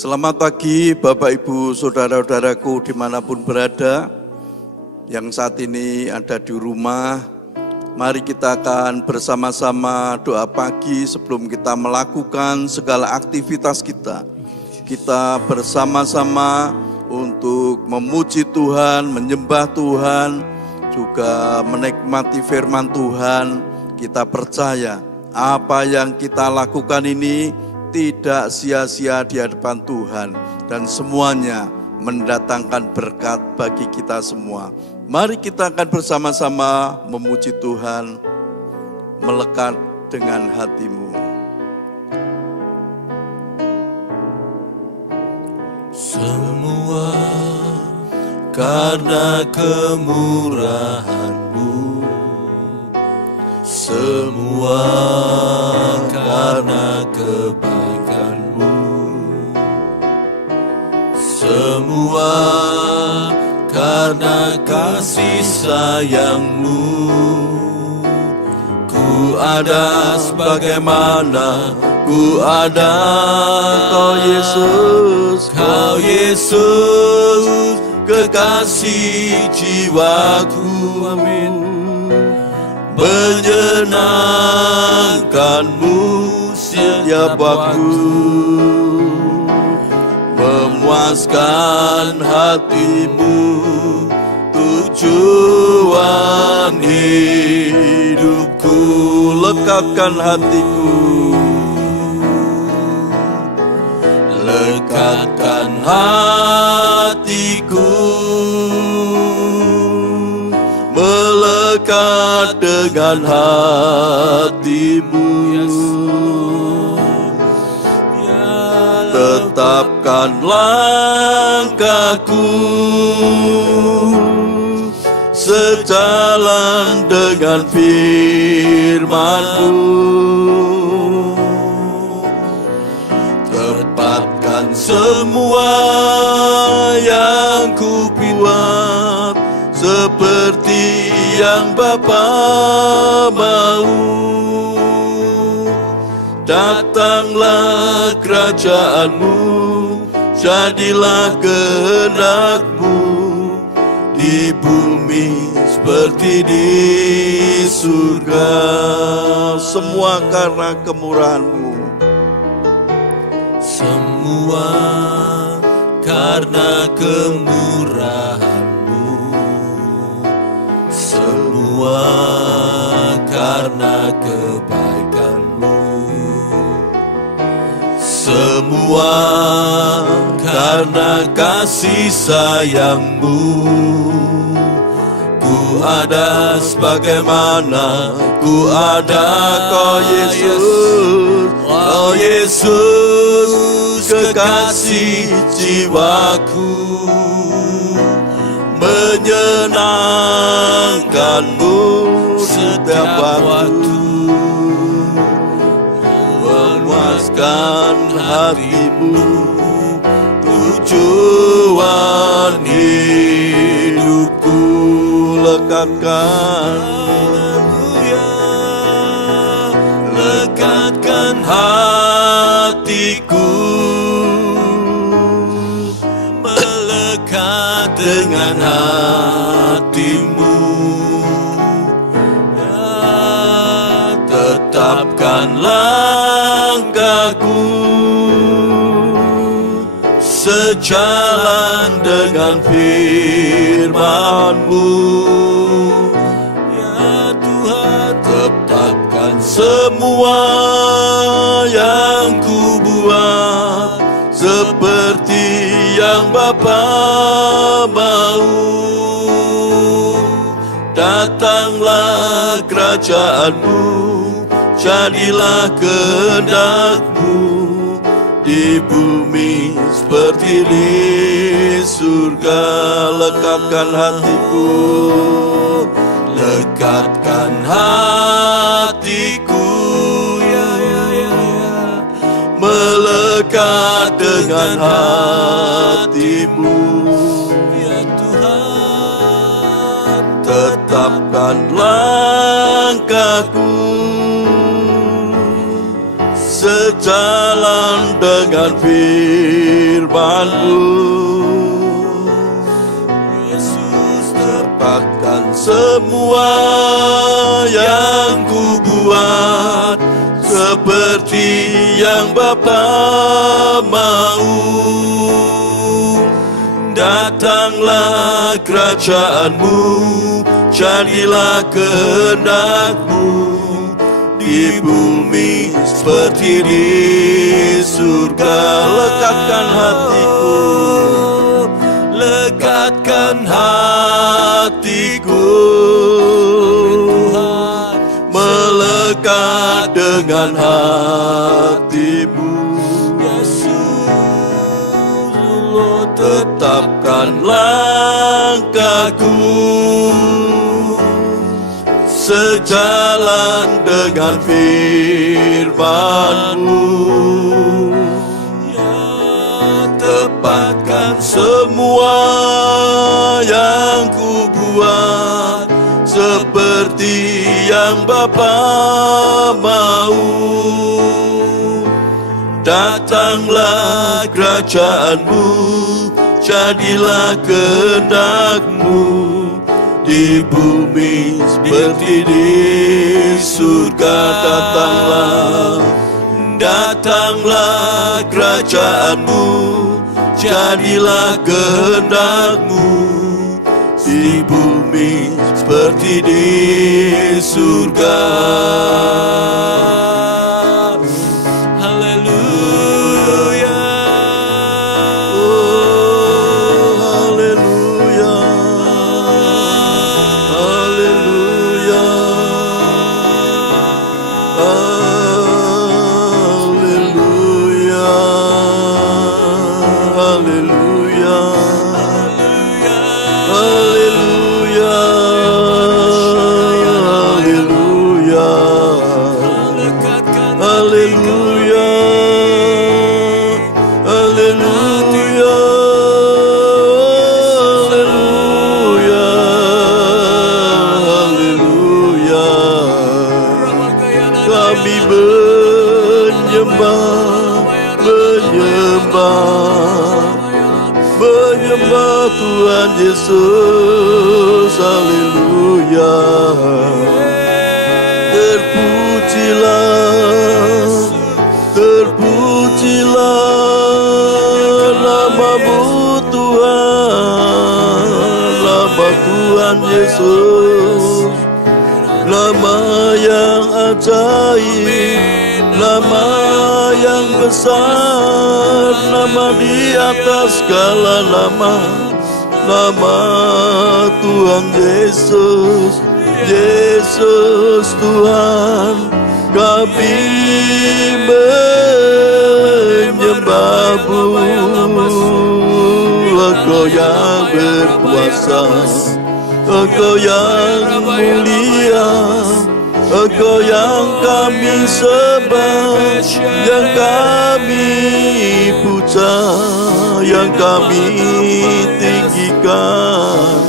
Selamat pagi Bapak Ibu Saudara-saudaraku dimanapun berada, yang saat ini ada di rumah. Mari kita akan bersama-sama doa pagi sebelum kita melakukan segala aktivitas kita. Kita bersama-sama untuk memuji Tuhan, menyembah Tuhan, juga menikmati firman Tuhan. Kita percaya apa yang kita lakukan ini tidak sia-sia di hadapan Tuhan, dan semuanya mendatangkan berkat bagi kita semua. Mari kita akan bersama-sama memuji Tuhan, melekat dengan hatimu. Semua karena kemurahan-Mu, semua karena kebaikan-Mu, semua karena kasih sayang-Mu. Ku ada sebagaimana ku ada, Kau Yesus, Kau Yesus, kekasih jiwaku. Amin. Menyenangkan-Mu setiap waktu, memuaskan hati-Mu, tujuan hidupku. Lekatkan hatiku, lekatkan hatiku, melekat dengan hati-Mu. Tetapkan langkahku sejalan dengan firman-Mu. Tepatkan semua yang ku buat seperti yang Bapa mau. Datanglah kerajaan-Mu, jadilah kehendak-Mu di bumi seperti di surga. semua karena kemurahan-Mu. Semua karena kemurahan-Mu, semua karena kebaikan-Mu, semua karena kasih sayang-Mu. Ku ada sebagaimana ku ada, Kau Yesus, Kau Yesus, kekasih jiwaku. Menyenangkan-Mu setiap waktu, memuaskan hati-Mu, tujuan hidupku. Lekatkan, lekatkan hatiku, melekat dengan hati-Mu. Tetapkan langkahku sejalan dengan firman-Mu. Ya Tuhan, tetapkan semua yang ku buat seperti yang Bapa mau. Datanglah kerajaan-Mu, jadilah kehendak-Mu di bumi seperti di surga. Lekatkan hatiku, lekatkan hatiku, melekat dengan hati-Mu. Ya Tuhan, tetapkan langkahku sejalan dengan firman. firman-Mu. Yesus, tepatkan semua yang ku buat seperti yang Bapa mau. Datanglah kerajaan-Mu, jadilah kehendak-Mu di bumi seperti di surga. Lekatkan hatiku, lekatkan hatiku, melekat dengan hati-Mu. Tetapkan langkahku sejalan dengan firman-Mu. Tepatkan semua yang ku buat seperti yang Bapa mau. Datanglah kerajaan-Mu, jadilah kehendak-Mu di bumi seperti di surga. Datanglah kerajaan-Mu, jadilah kehendak-Mu di bumi seperti di surga. Menyembah Tuhan Yesus, haleluya. Terpujilah nama-Mu Tuhan, nama Tuhan Yesus, nama yang ajaib, nama yang besar, nama di atas segala nama, nama Tuhan Yesus. Yesus Tuhan, kami menyembah-Mu. Engkau yang berkuasa, Engkau yang mulia, Engkau yang kami sembah, yang kami puja, yang kami tinggikan.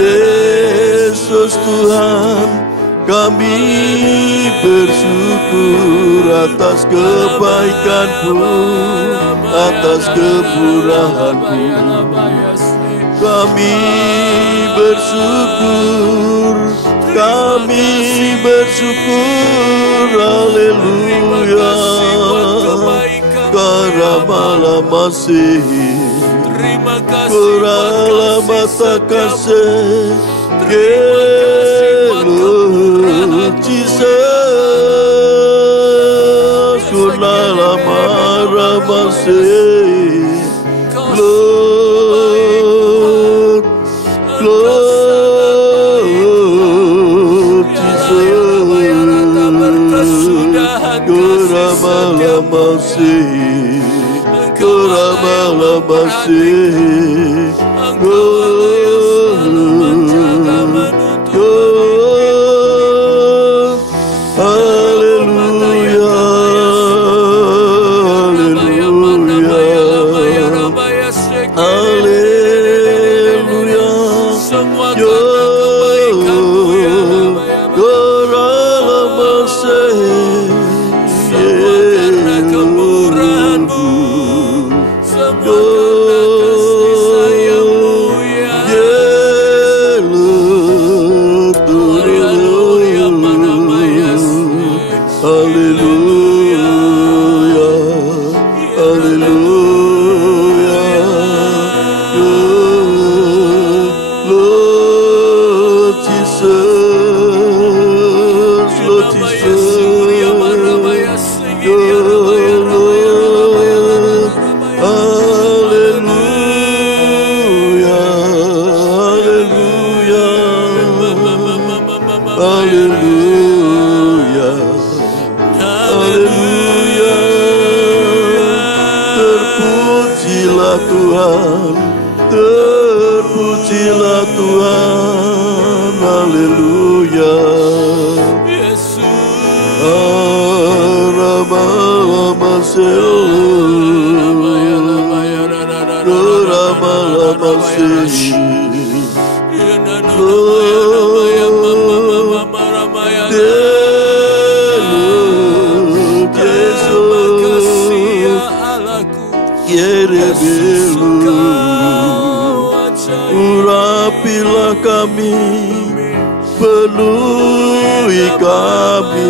Yesus Tuhan, kami bersyukur atas kebaikan-Mu, atas kemurahan-Mu. Kami bersyukur, kami bersyukur, haleluya. Karamalah masih, kuralah mata kasih, Lord Jesus, kuralah marah masih, Lord Kuramalah masih, kuramalah masih, haleluya, haleluya, haleluya. Semua kuralah masih, Terpujilah Tuhan, terpujilah Tuhan, haleluya. Yesus. Rama-lama Rama-lama urapilah kami, penuhi kami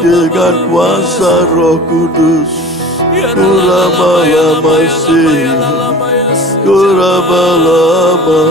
dengan kuasa Roh Kudus. Kurabalama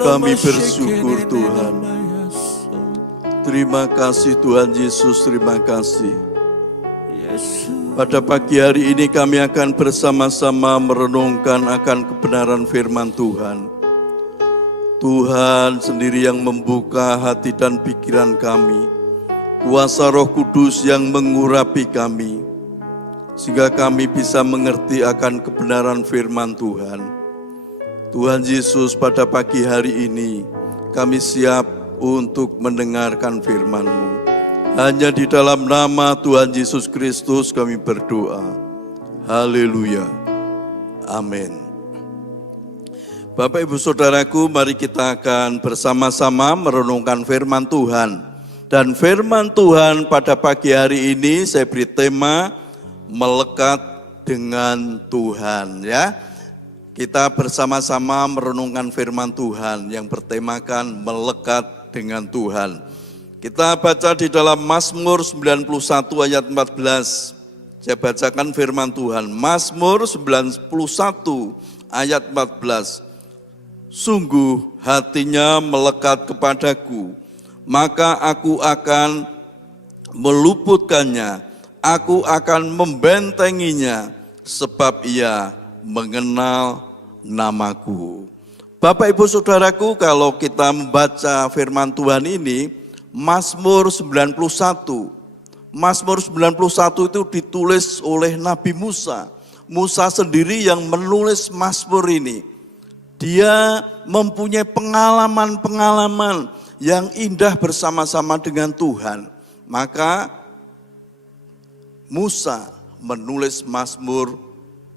Kami bersyukur Tuhan. Terima kasih Tuhan Yesus, terima kasih. Pada pagi hari ini kami akan bersama-sama merenungkan akan kebenaran firman Tuhan. Tuhan sendiri yang membuka hati dan pikiran kami. Kuasa Roh Kudus yang mengurapi kami. Sehingga kami bisa mengerti akan kebenaran firman Tuhan. Tuhan Yesus, pada pagi hari ini kami siap untuk mendengarkan firman-Mu. Hanya di dalam nama Tuhan Yesus Kristus kami berdoa. Haleluya. Amin. Bapak Ibu Saudaraku, mari kita akan bersama-sama merenungkan firman Tuhan. Dan firman Tuhan pada pagi hari ini saya beri tema melekat dengan Tuhan, ya. Kita bersama-sama merenungkan firman Tuhan yang bertemakan melekat dengan Tuhan. Kita baca di dalam Mazmur 91 ayat 14. Saya bacakan firman Tuhan. Mazmur 91 ayat 14. Sungguh hatinya melekat kepadaku, maka aku akan meluputkannya, aku akan membentenginya, sebab ia mengenal namaku. Bapak Ibu Saudaraku, kalau kita membaca firman Tuhan ini, Mazmur 91. Mazmur 91 itu ditulis oleh Nabi Musa. Musa sendiri yang menulis Mazmur ini. Dia mempunyai pengalaman-pengalaman yang indah bersama-sama dengan Tuhan. Maka Musa menulis Mazmur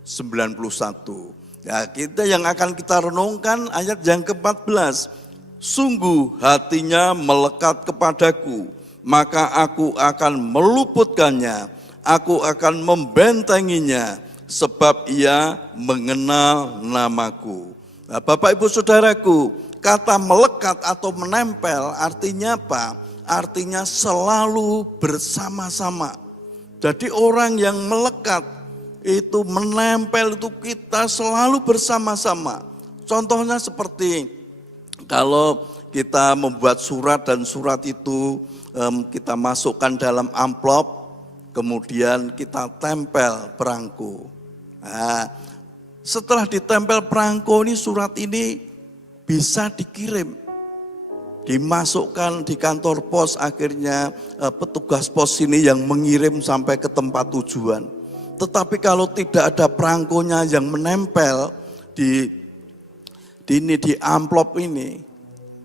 91. Ya, kita yang akan kita renungkan ayat yang ke-14. Sungguh hatinya melekat kepadaku, maka aku akan meluputkannya, aku akan membentenginya, sebab ia mengenal namaku. Nah, Bapak Ibu Saudaraku, kata melekat atau menempel artinya apa? Artinya selalu bersama-sama. Jadi orang yang melekat itu menempel itu kita selalu bersama-sama. Contohnya seperti kalau kita membuat surat dan surat itu kita masukkan dalam amplop, kemudian kita tempel perangko. Nah, setelah ditempel perangko ini surat ini bisa dikirim, dimasukkan di kantor pos, akhirnya petugas pos ini yang mengirim sampai ke tempat tujuan. Tetapi kalau tidak ada perangkonya yang menempel di amplop ini,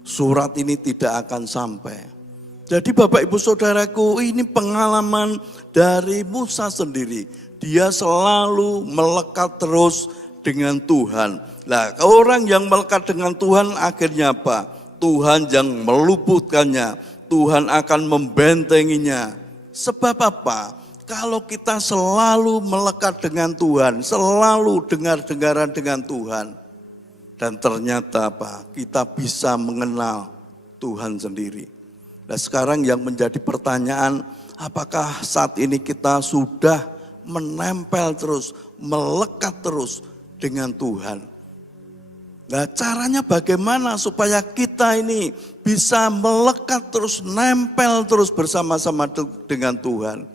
surat ini tidak akan sampai. Jadi Bapak Ibu Saudaraku, ini pengalaman dari Musa sendiri. Dia selalu melekat terus dengan Tuhan. Nah, orang yang melekat dengan Tuhan akhirnya apa? Tuhan yang meluputkannya, Tuhan akan membentenginya. Sebab apa? Kalau kita selalu melekat dengan Tuhan, selalu dengar-dengaran dengan Tuhan, dan ternyata apa? Kita bisa mengenal Tuhan sendiri. Nah, sekarang yang menjadi pertanyaan, apakah saat ini kita sudah menempel terus, melekat terus dengan Tuhan? Nah, caranya bagaimana supaya kita ini bisa melekat terus, nempel terus bersama-sama dengan Tuhan?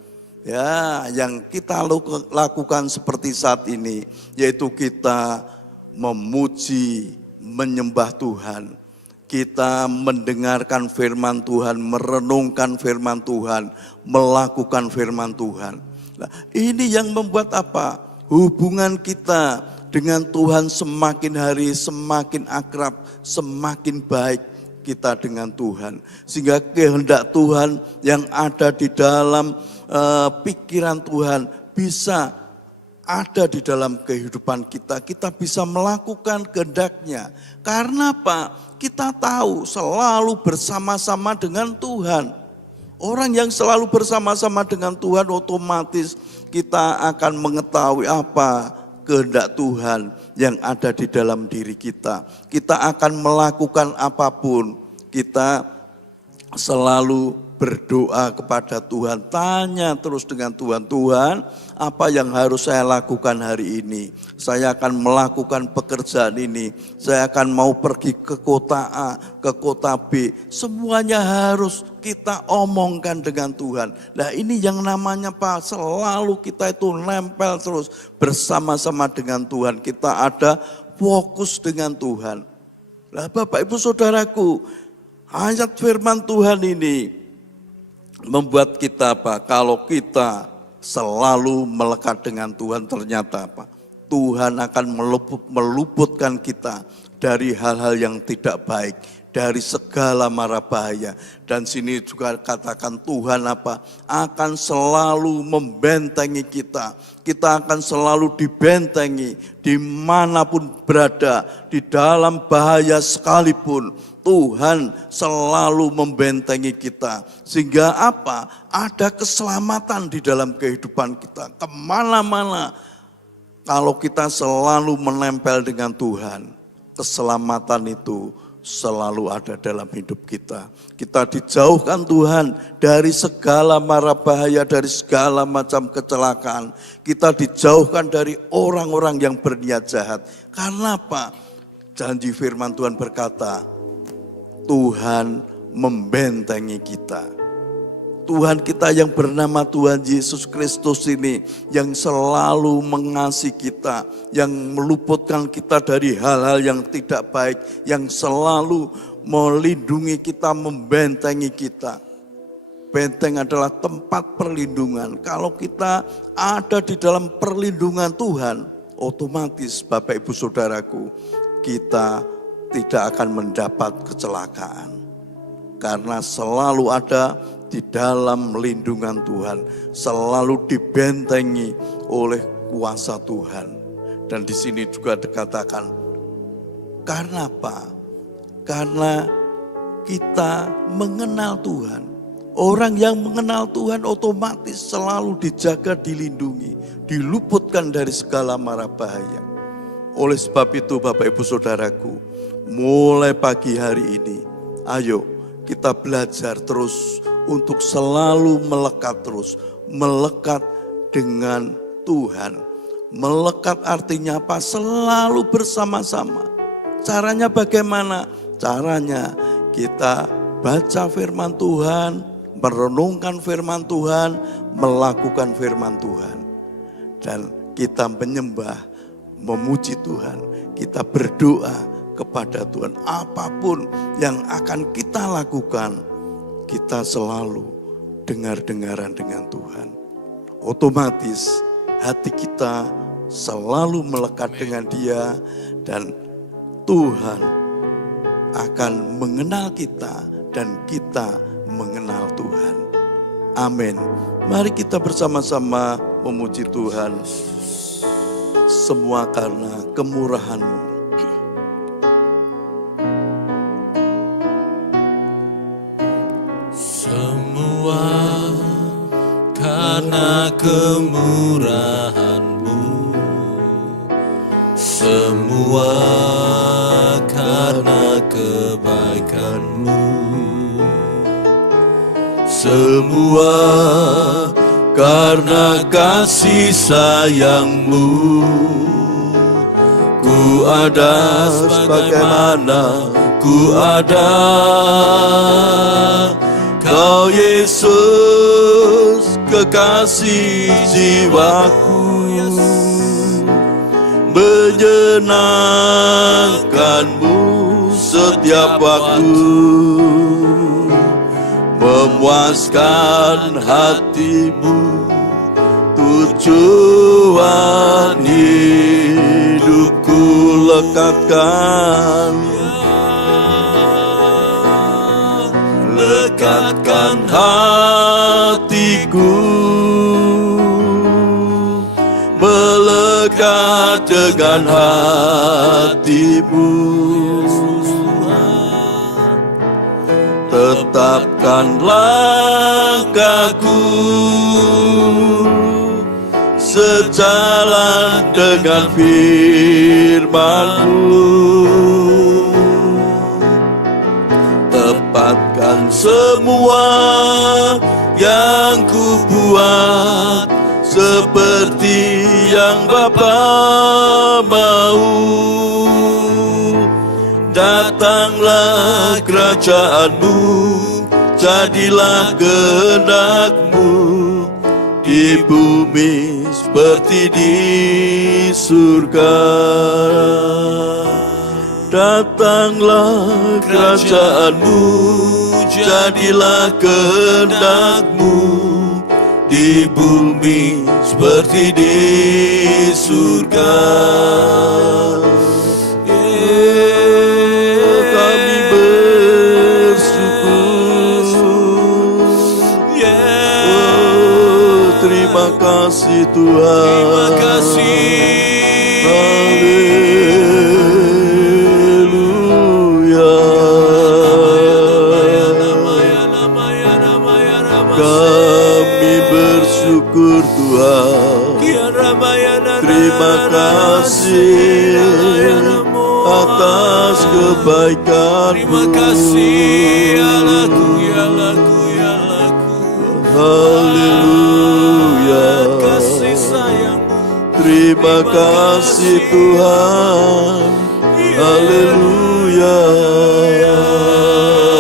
Ya, yang kita lakukan seperti saat ini, yaitu kita memuji, menyembah Tuhan. Kita mendengarkan firman Tuhan, merenungkan firman Tuhan, melakukan firman Tuhan. Nah, ini yang membuat apa? Hubungan kita dengan Tuhan semakin hari semakin akrab, semakin baik kita dengan Tuhan. Sehingga kehendak Tuhan yang ada di dalam pikiran Tuhan bisa ada di dalam kehidupan kita. Kita bisa melakukan kehendak-Nya. Karena apa? Kita tahu selalu bersama-sama dengan Tuhan. Orang yang selalu bersama-sama dengan Tuhan otomatis kita akan mengetahui apa kehendak Tuhan yang ada di dalam diri kita. Kita akan melakukan apapun, kita selalu berdoa kepada Tuhan, tanya terus dengan Tuhan, Tuhan apa yang harus saya lakukan hari ini? Saya akan melakukan pekerjaan ini, saya akan mau pergi ke kota A, ke kota B, semuanya harus kita omongkan dengan Tuhan. Nah, ini yang namanya Pak, selalu kita itu nempel terus bersama-sama dengan Tuhan, kita ada fokus dengan Tuhan. Nah, Bapak Ibu Saudaraku, ayat firman Tuhan ini membuat kita apa? Kalau kita selalu melekat dengan Tuhan, ternyata apa? Tuhan akan meluputkan kita dari hal-hal yang tidak baik, dari segala mara bahaya. Dan sini juga katakan Tuhan apa? Akan selalu membentengi kita. Kita akan selalu dibentengi dimanapun berada, di dalam bahaya sekalipun. Tuhan selalu membentengi kita. Sehingga apa? Ada keselamatan di dalam kehidupan kita. Kemana-mana kalau kita selalu menempel dengan Tuhan, keselamatan itu selalu ada dalam hidup kita. Kita dijauhkan Tuhan dari segala mara bahaya, dari segala macam kecelakaan. Kita dijauhkan dari orang-orang yang berniat jahat. Karena apa? Janji firman Tuhan berkata, Tuhan membentengi kita. Tuhan kita yang bernama Tuhan Yesus Kristus ini yang selalu mengasihi kita, yang meluputkan kita dari hal-hal yang tidak baik, yang selalu melindungi kita, membentengi kita. Benteng adalah tempat perlindungan. Kalau kita ada di dalam perlindungan Tuhan, otomatis Bapak Ibu Saudaraku, kita tidak akan mendapat kecelakaan. Karena selalu ada di dalam lindungan Tuhan, selalu dibentengi oleh kuasa Tuhan. Dan di sini juga dikatakan, karena apa? Karena kita mengenal Tuhan. Orang yang mengenal Tuhan otomatis selalu dijaga, dilindungi, diluputkan dari segala mara bahaya. Oleh sebab itu Bapak Ibu Saudaraku, mulai pagi hari ini, ayo kita belajar terus untuk selalu melekat terus, melekat dengan Tuhan. Melekat artinya apa? Selalu bersama-sama. Caranya bagaimana? Caranya kita baca firman Tuhan, merenungkan firman Tuhan, melakukan firman Tuhan. Dan kita menyembah, memuji Tuhan, kita berdoa kepada Tuhan. Apapun yang akan kita lakukan, kita selalu dengar-dengaran dengan Tuhan. Otomatis hati kita selalu melekat dengan Dia dan Tuhan akan mengenal kita dan kita mengenal Tuhan. Amin. Mari kita bersama-sama memuji Tuhan. Semua karena kemurahan-Mu. Semua karena kemurahan-Mu. Semua karena kebaikan-Mu. Semua karena kasih sayang-Mu. Ku ada sebagaimana ku ada. Kau Yesus kekasih jiwaku, menyenangkan-Mu setiap waktu, memuaskan hati-Mu, tujuan hidupku lekatkan. Lekatkan hatiku, melekat dengan hati-Mu. Tetapkan langkahku sejalan dengan firman-Mu. Tepatkan semua yang ku buat seperti yang Bapa mau. Datanglah kerajaan-Mu, jadilah kehendak-Mu di bumi seperti di surga. Datanglah kerajaan-Mu, jadilah kehendak-Mu di bumi seperti di surga. Kami bersyukur. Oh, terima kasih Tuhan. Terima kasih. Kami bersyukur Tuhan. Terima kasih atas kebaikan-Mu. Terima kasih Allahku, ya Allahku, ya Allahku. Haleluya. Kasih sayang-Mu. Terima kasih Tuhan. Haleluya.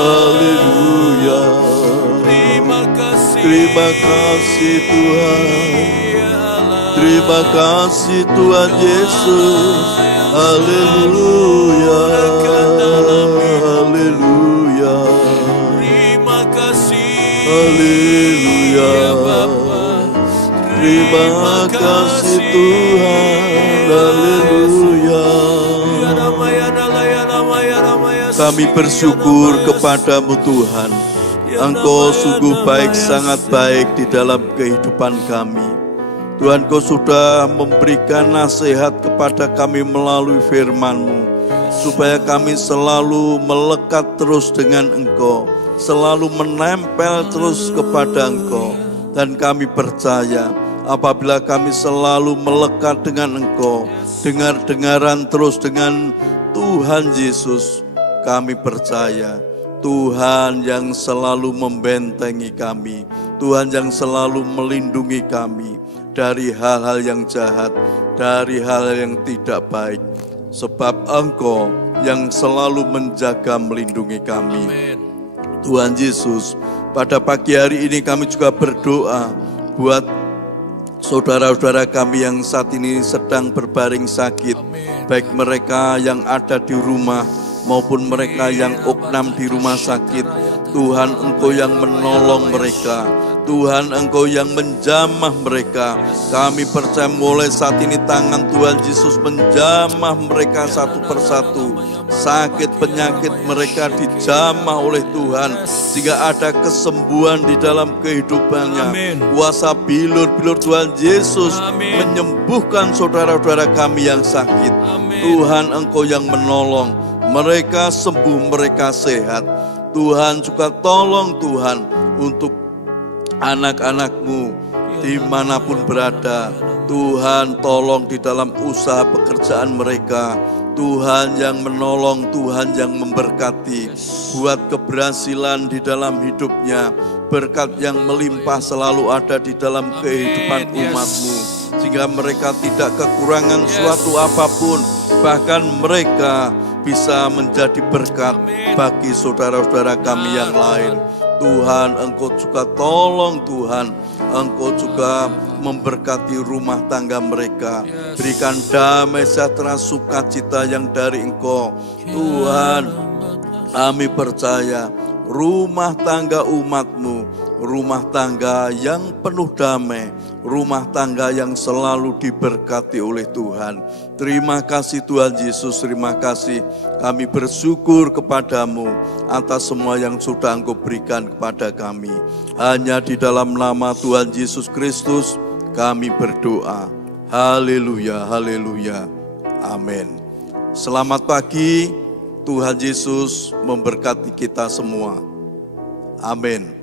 Haleluya. Terima kasih Tuhan. Terima kasih Tuhan Yesus. Haleluya. Haleluya. Terima kasih. Haleluya. Terima kasih Tuhan. Haleluya. Kami bersyukur kepadamu Tuhan. Engkau sungguh baik, sangat baik di dalam kehidupan kami. Tuhan, Kau sudah memberikan nasihat kepada kami melalui firman-Mu, supaya kami selalu melekat terus dengan Engkau, selalu menempel terus kepada Engkau. Dan kami percaya apabila kami selalu melekat dengan Engkau, dengar-dengaran terus dengan Tuhan Yesus. Kami percaya Tuhan yang selalu membentengi kami, Tuhan yang selalu melindungi kami dari hal-hal yang jahat, dari hal yang tidak baik. Sebab Engkau yang selalu menjaga melindungi kami. Amin. Tuhan Yesus, pada pagi hari ini kami juga berdoa buat saudara-saudara kami yang saat ini sedang berbaring sakit, baik mereka yang ada di rumah maupun mereka yang oknam di rumah sakit. Tuhan, Engkau yang menolong mereka, Tuhan, Engkau yang menjamah mereka. Kami percaya mulai saat ini tangan Tuhan Yesus menjamah mereka satu persatu. Sakit penyakit mereka dijamah oleh Tuhan, sehingga ada kesembuhan di dalam kehidupannya. Amin. Kuasa bilur-bilur Tuhan Yesus Amin. menyembuhkan saudara-saudara kami yang sakit. Amin. Tuhan, Engkau yang menolong mereka sembuh, mereka sehat. Tuhan juga tolong Tuhan untuk anak-anak-Mu dimanapun berada. Tuhan tolong di dalam usaha pekerjaan mereka. Tuhan yang menolong, Tuhan yang memberkati, buat keberhasilan di dalam hidupnya. Berkat yang melimpah selalu ada di dalam kehidupan umat-Mu, sehingga mereka tidak kekurangan suatu apapun. Bahkan mereka bisa menjadi berkat bagi saudara-saudara kami yang lain. Tuhan, Engkau juga tolong Tuhan, Engkau juga memberkati rumah tangga mereka. Berikan damai sejahtera sukacita yang dari Engkau. Tuhan, kami percaya rumah tangga umat-Mu, rumah tangga yang penuh damai, rumah tangga yang selalu diberkati oleh Tuhan. Terima kasih Tuhan Yesus, terima kasih. Kami bersyukur kepadamu atas semua yang sudah Engkau berikan kepada kami. Hanya di dalam nama Tuhan Yesus Kristus kami berdoa. Haleluya, haleluya, amin. Selamat pagi, Tuhan Yesus memberkati kita semua. Amin.